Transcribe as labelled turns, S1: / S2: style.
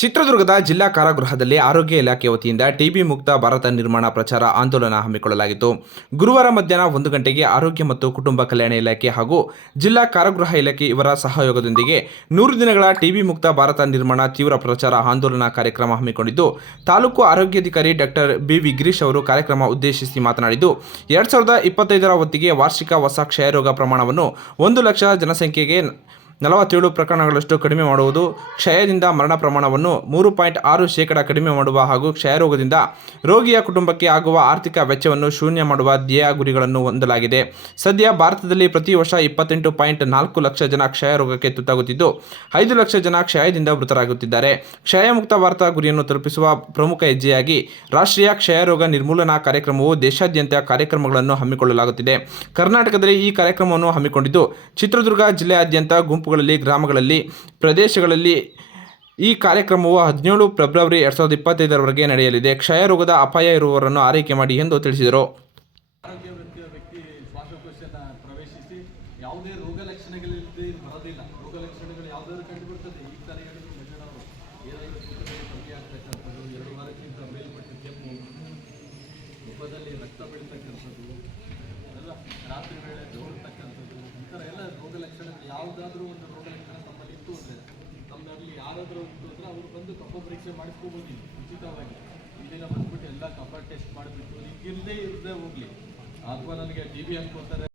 S1: ಚಿತ್ರದುರ್ಗದ ಜಿಲ್ಲಾ ಕಾರಾಗೃಹದಲ್ಲಿ ಆರೋಗ್ಯ ಇಲಾಖೆ ವತಿಯಿಂದ ಟಿಬಿ ಮುಕ್ತ ಭಾರತ ನಿರ್ಮಾಣ ಪ್ರಚಾರ ಆಂದೋಲನ ಹಮ್ಮಿಕೊಳ್ಳಲಾಗಿತ್ತು. ಗುರುವಾರ ಮಧ್ಯಾಹ್ನ ಒಂದು ಗಂಟೆಗೆ ಆರೋಗ್ಯ ಮತ್ತು ಕುಟುಂಬ ಕಲ್ಯಾಣ ಇಲಾಖೆ ಹಾಗೂ ಜಿಲ್ಲಾ ಕಾರಾಗೃಹ ಇಲಾಖೆ ಇವರ ಸಹಯೋಗದೊಂದಿಗೆ ನೂರು ದಿನಗಳ ಟಿಬಿ ಮುಕ್ತ ಭಾರತ ನಿರ್ಮಾಣ ತೀವ್ರ ಪ್ರಚಾರ ಆಂದೋಲನ ಕಾರ್ಯಕ್ರಮ ಹಮ್ಮಿಕೊಂಡಿದ್ದು, ತಾಲೂಕು ಆರೋಗ್ಯಾಧಿಕಾರಿ ಡಾಕ್ಟರ್ ಬಿ ವಿ ಗಿರೀಶ್ ಅವರು ಕಾರ್ಯಕ್ರಮ ಉದ್ದೇಶಿಸಿ ಮಾತನಾಡಿದ್ದು, ಎರಡ್ ಸಾವಿರದ ಇಪ್ಪತ್ತೈದರ ಹೊತ್ತಿಗೆ ವಾರ್ಷಿಕ ಹೊಸ ಕ್ಷಯರೋಗ ಪ್ರಮಾಣವನ್ನು ಒಂದು ಲಕ್ಷ ಜನಸಂಖ್ಯೆಗೆ ನಲವತ್ತೇಳು ಪ್ರಕರಣಗಳಷ್ಟು ಕಡಿಮೆ ಮಾಡುವುದು ಕ್ಷಯದಿಂದ ಮರಣ ಪ್ರಮಾಣವನ್ನು ಮೂರು ಪಾಯಿಂಟ್ ಆರು ಶೇಕಡ ಕಡಿಮೆ ಮಾಡುವ ಹಾಗೂ ಕ್ಷಯರೋಗದಿಂದ ರೋಗಿಯ ಕುಟುಂಬಕ್ಕೆ ಆಗುವ ಆರ್ಥಿಕ ವೆಚ್ಚವನ್ನು ಶೂನ್ಯ ಮಾಡುವ ಧ್ಯೇಯ ಗುರಿಗಳನ್ನು ಹೊಂದಲಾಗಿದೆ. ಸದ್ಯ ಭಾರತದಲ್ಲಿ ಪ್ರತಿ ವರ್ಷ ಇಪ್ಪತ್ತೆಂಟು ಪಾಯಿಂಟ್ ನಾಲ್ಕು ಲಕ್ಷ ಜನ ಕ್ಷಯ ರೋಗಕ್ಕೆ ತುತ್ತಾಗುತ್ತಿದ್ದು, ಐದು ಲಕ್ಷ ಜನ ಕ್ಷಯದಿಂದ ಮೃತರಾಗುತ್ತಿದ್ದಾರೆ. ಕ್ಷಯಮುಕ್ತ ಭಾರತ ಗುರಿಯನ್ನು ತಲುಪಿಸುವ ಪ್ರಮುಖ ಹೆಜ್ಜೆಯಾಗಿ ರಾಷ್ಟ್ರೀಯ ಕ್ಷಯರೋಗ ನಿರ್ಮೂಲನಾ ಕಾರ್ಯಕ್ರಮವು ದೇಶಾದ್ಯಂತ ಕಾರ್ಯಕ್ರಮಗಳನ್ನು ಹಮ್ಮಿಕೊಳ್ಳಲಾಗುತ್ತಿದೆ. ಕರ್ನಾಟಕದಲ್ಲಿ ಈ ಕಾರ್ಯಕ್ರಮವನ್ನು ಹಮ್ಮಿಕೊಂಡಿದ್ದು, ಚಿತ್ರದುರ್ಗ ಜಿಲ್ಲೆಯಾದ್ಯಂತ ಗುಂಪುಗಳಲ್ಲಿ, ಗ್ರಾಮಗಳಲ್ಲಿ, ಪ್ರದೇಶಗಳಲ್ಲಿ ಈ ಕಾರ್ಯಕ್ರಮವು ಹದಿನೇಳು ಫೆಬ್ರವರಿ ಎರಡು ಸಾವಿರದ ಇಪ್ಪತ್ತೈದರವರೆಗೆ ನಡೆಯಲಿದೆ. ಕ್ಷಯರೋಗದ ಅಪಾಯ ಇರುವವರನ್ನು ಆರೈಕೆ ಮಾಡಿ ಎಂದು ತಿಳಿಸಿದರು.
S2: ಆರೋಗ್ಯ ರಕ್ತ ರಾತ್ರಿ ವೇಳೆ ದೌಡ್ತಕ್ಕಂಥದ್ದು ಈ ಥರ ಎಲ್ಲ ರೋಗ ಲಕ್ಷಣಗಳು ಯಾವುದಾದ್ರೂ ಒಂದು ರೋಗ ಲಕ್ಷಣ ತಮ್ಮಲ್ಲಿ ಇತ್ತು ಅಂದರೆ ತಮ್ಮಲ್ಲಿ ಯಾರಾದರೂ ಇತ್ತು ಅಂದರೆ ಅವರು ಬಂದು ಕಫ ಪರೀಕ್ಷೆ ಮಾಡಿಸ್ಕೋಬೋದು ಉಚಿತವಾಗಿ. ಇಲ್ಲಿನ ಬಂದ್ಬಿಟ್ಟು ಎಲ್ಲ ಕಫ ಟೆಸ್ಟ್ ಮಾಡಿಬಿಟ್ಟು ಹಿಂಗಿಲ್ಲದೆ ಇರದೆ ಹೋಗ್ಲಿ. ಅಥವಾ ನನಗೆ ಟಿ ಬಿ ಅನ್ಕೋತಾರೆ.